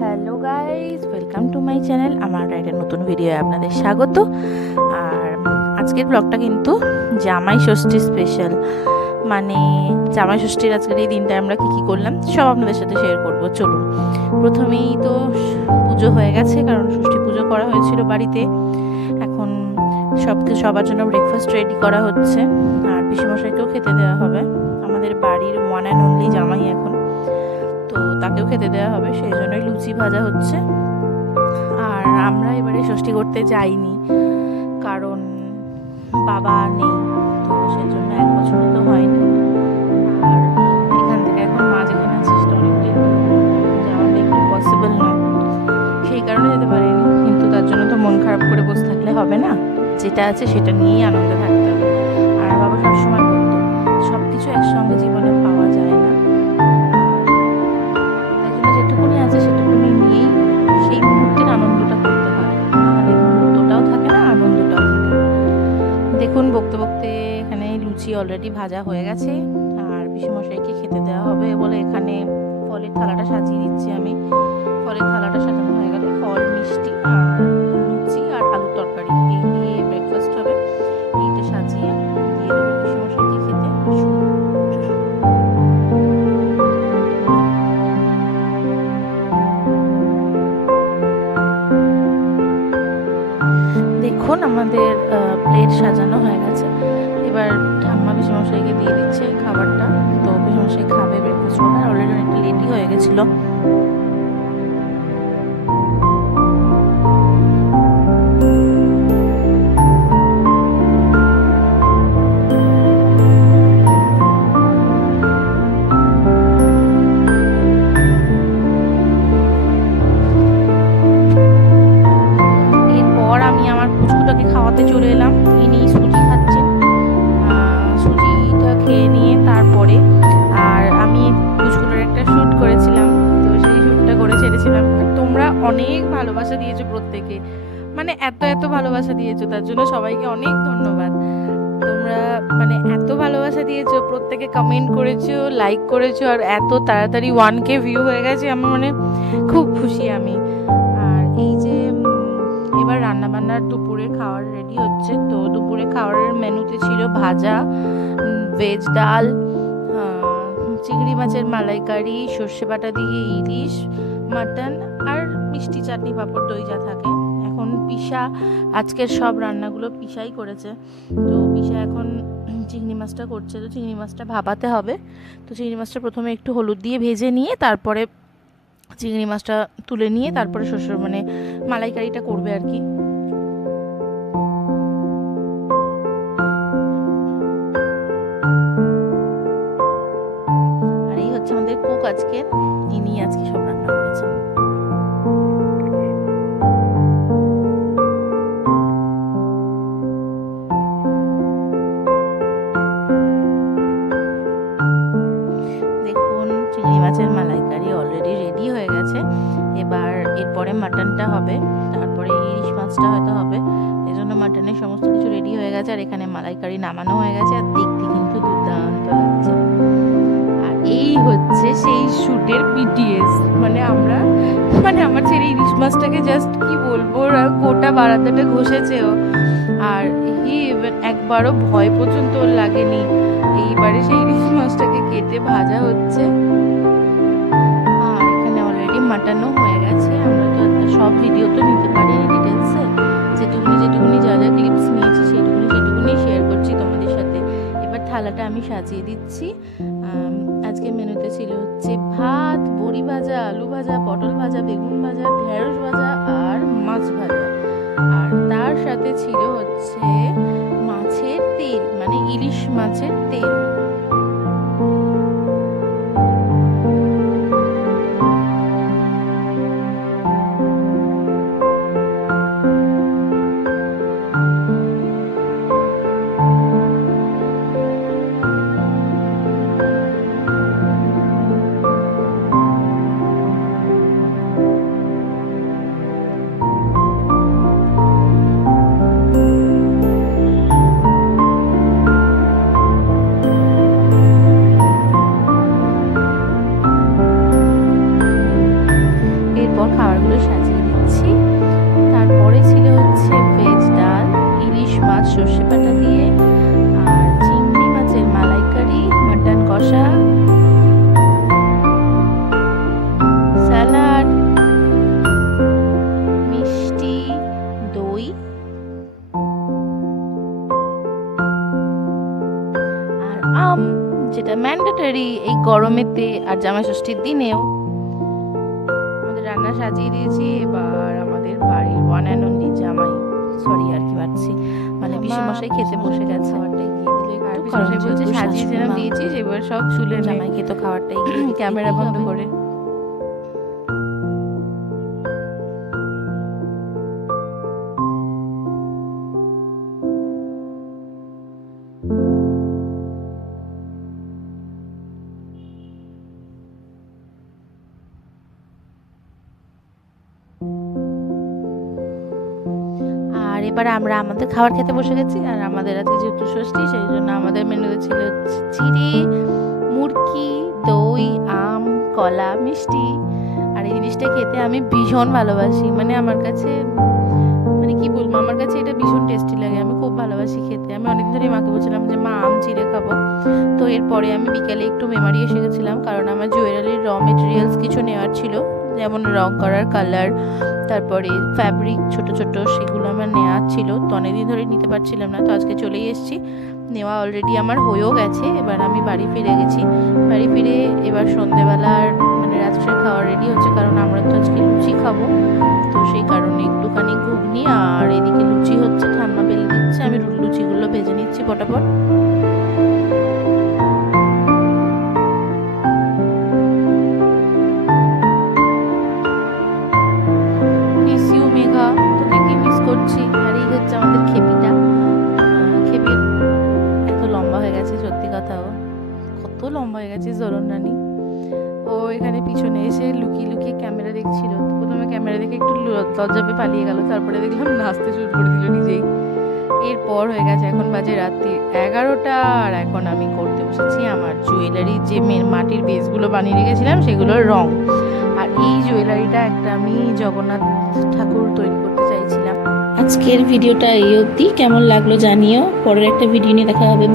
Hello guys, welcome to my channel. আমার একটা নতুন ভিডিও আপনাদের স্বাগত। আর আজকের ব্লগটা কিন্তু জামাই ষষ্ঠী স্পেশাল মানে জামাই ষষ্ঠীর আজকের এই দিনটা আমরা কী কী করলাম, সব আপনাদের সাথে শেয়ার করব। চলুন, প্রথমেই তো পুজো হয়ে গেছে, কারণ ষষ্ঠী পুজো করা হয়েছিল বাড়িতে। এখন সব সবার জন্য ব্রেকফাস্ট রেডি করা হচ্ছে। আর পিসিমশাইকেও খেতে দেওয়া হবে। আমাদের বাড়ির ওয়ান অ্যান্ড অনলি জামাই এখন তাকেও খেতে দেওয়া হবে, সেই জন্যই লুচি ভাজা হচ্ছে। আর আমরা এবারে ষষ্ঠী করতে যাইনি, কারণ বাবা নেই, তো সেই জন্য এক বছরও তো হয়নি। আর এখান থেকে এখন মা যেখানে আছে যাওয়াটা একটু পসিবল নয় সেই কারণে যেতে পারিনি, কিন্তু তার জন্য তো মন খারাপ করে বসে থাকলে হবে না। যেটা আছে সেটা নিয়েই আনন্দে থাকতে অলরেডি ভাজা হয়ে গেছে। আর বিশ্বমশাইকে খেতে দেওয়া হবে বলে এখানে ফলের থালাটা সাজিয়ে দিচ্ছি আমি। ফলের থালাটা সাজানো হয়ে গেলে ফল, মিষ্টি লুচি আর আলুর তরকারি। ব্রেকফাস্ট হবে। এইটা সাজিয়ে বিশ্বমশাইকে খেতে। দেখুন আমাদের প্লেট সাজানো হয়ে গেছে। এবার ঠাম্মা বিশ্বমশাইকে দিয়ে দিচ্ছে খাবারটা। তো বিশ্বমশাই খাবে ব্রেকফাস্ট আর অলরেডি অনেকটা লেটই হয়ে গেছিল। খেয়ে নিয়ে তারপরে আর আমি পুচকুটার একটা শ্যুট করেছিলাম। তো সেই শ্যুটটা করে ছেড়েছিলাম। তোমরা অনেক ভালোবাসা দিয়েছ প্রত্যেকে। মানে এত এত ভালোবাসা দিয়েছ, তার জন্য সবাইকে অনেক ধন্যবাদ। তোমরা মানে এত ভালোবাসা দিয়েছ, প্রত্যেকে কমেন্ট করেছ লাইক করেছ, আর এত তাড়াতাড়ি ওয়ান কে ভিউ হয়ে গেছে আমার মানে খুব খুশি আমি। আর এই যে এবার রান্না বান্নার দুপুরে খাওয়ার রেডি হচ্ছে, তো দুপুরে খাওয়ারের মেনুতে ছিল ভাজা ভেজ ডাল চিংড়ি মাছের মালাইকারি, সর্ষে বাটা দিয়ে ইলিশ, মাটন আর মিষ্টি চাটনি পাঁপড় দই যা থাকে। এখন পিসা, আজকের সব রান্নাগুলো পিসাই করেছে। তো পিসা এখন চিংড়ি মাছটা করছে। তো চিংড়ি মাছটা ভাপাতে হবে। তো চিংড়ি মাছটা প্রথমে একটু হলুদ দিয়ে ভেজে নিয়ে তারপরে চিংড়ি মাছটা তুলে নিয়ে তারপরে শ্বশুর মানে মালাইকারিটা করবে আর কি। কুক আজকে তিনি আজকে সব রান্না করেছেন। দেখুন, চিংড়ি মাছের মালাইকারি অলরেডি রেডি হয়ে গেছে। এবার এরপরে মাটনটা হবে, তারপরে ইলিশ মাছটা হয়তো হবে। এই জন্য মাটনের সমস্ত কিছু রেডি হয়ে গেছে, আর এখানে মালাইকারি নামানো হয়ে গেছে, আর দেখতে কিন্তু দুর্দান্ত লাগছে। আর এই হচ্ছে সেই শ্যুটের পিটিএস মানে আমরা মানে আমার ছেলে ইলিশ মাছটাকে জাস্ট কি বলব গোটা বারান্দাটা ঘষেছে ও আর হি একবারও ভয় পর্যন্ত ওর লাগেনি। এইবারে সেই ইলিশ মাছটাকে কেটে ভাজা হচ্ছে। আর এখানে অলরেডি মাটানো হয়ে গেছে। আমরা তো সব ভিডিও তো নিতে পারিনি ডিটেলসে যেটুকুনি যেটুকুনি যা যা ক্লিপস নিয়েছি সেটুকুনি সেটুকুনি শেয়ার করছি তোমাদের সাথে। এবার থালাটা আমি সাজিয়ে দিচ্ছি। মাছের তেল। এগুলো সাজিয়ে দিচ্ছি। তারপরে ছিল হচ্ছে ভেজ ডাল, ইলিশ মাছ, সর্ষে পাটা দিয়ে, আর চিংড়ি মাছের মালাইকারি, মাটন কষা, স্যালাড, মিষ্টি, দই। আর আম, যেটা ম্যান্ডেটরি এই গরমেতে আর জামাষষ্ঠীর দিনেও রান্না সাজিয়ে দিয়েছি। এবার আমাদের বাড়ির ওয়ান অ্যান্ড অনলি জামাই। সরি আর কি পাচ্ছি মানে বিশ্বমশাই খেতে বসে গেছে। সাজিয়ে বিশ্বমশাই সাজিয়ে সাজিয়েছিলাম দিয়েছি এবার সব চুলে জামাই তো খাবারটাই ক্যামেরা বন্ধ করে। এবার আমরা আমাদের খাবার খেতে বসে গেছি আর আমাদের আজকে যেহেতু ষষ্ঠী, সেই জন্য আমাদের মেনুতে ছিল চিড়ে মুরগি দই, আম, কলা, মিষ্টি। আর এই জিনিসটা খেতে আমি ভীষণ ভালোবাসি। মানে আমার কাছে মানে কি বলব, আমার কাছে এটা ভীষণ টেস্টি লাগে। আমি খুব ভালোবাসি খেতে। আমি অনেক ধরেই মাকে বলছিলাম যে, মা, আম, চিড়ে খাব। তো এরপরে আমি বিকালে একটু মেমারি এসে গেছিলাম, কারণ আমার জুয়েলারির র মেটেরিয়ালস কিছু নেওয়ার ছিল। যেমন রং করার কালার তারপরে ফ্যাব্রিক ছোট ছোট, সেগুলো আমার নেওয়ার ছিল, তো অনেকদিন ধরে নিতে পারছিলাম না, তো আজকে চলেই এসেছি। নেওয়া অলরেডি আমার হয়েও গেছে, এবার আমি বাড়ি ফিরে গেছি। বাড়ি ফিরে এবার সন্ধেবেলার মানে রাত্রে খাওয়া রেডি হচ্ছে, কারণ আমরা তো আজকে লুচি খাব। তো সেই কারণে একটুখানি ঘুগনি আর এদিকে লুচি হচ্ছে, ঠান্ডা বেলে দিচ্ছে, আমি লুচিগুলো ভেজে নিচ্ছি পটাপট। কত লম্বা হয়ে গেছে জরুন রানী। ও এখানে পিছনে এসে লুকিয়ে লুকিয়ে ক্যামেরা দেখছিল। প্রথমে ক্যামেরা দেখে একটু ল- লজ্জা পেয়ে পালিয়ে গেল। তারপরে দেখলাম নাচতে শুরু করে দিল নিজেই। এরপর হয়ে গেছে, এখন বাজে রাত্রি এগারোটা। আর এখন আমি করতে বসেছি আমার জুয়েলারি যে মাটির বেসগুলো বানিয়ে রেখেছিলাম সেগুলোর রং। আর এই জুয়েলারিটা একটা আমি জগন্নাথ ঠাকুর তৈরি করতে চাইছিলাম। আজকের ভিডিওটা এই অবধি। কেমন লাগল জানিও। পরের একটা ভিডিও নিয়ে দেখা হবে।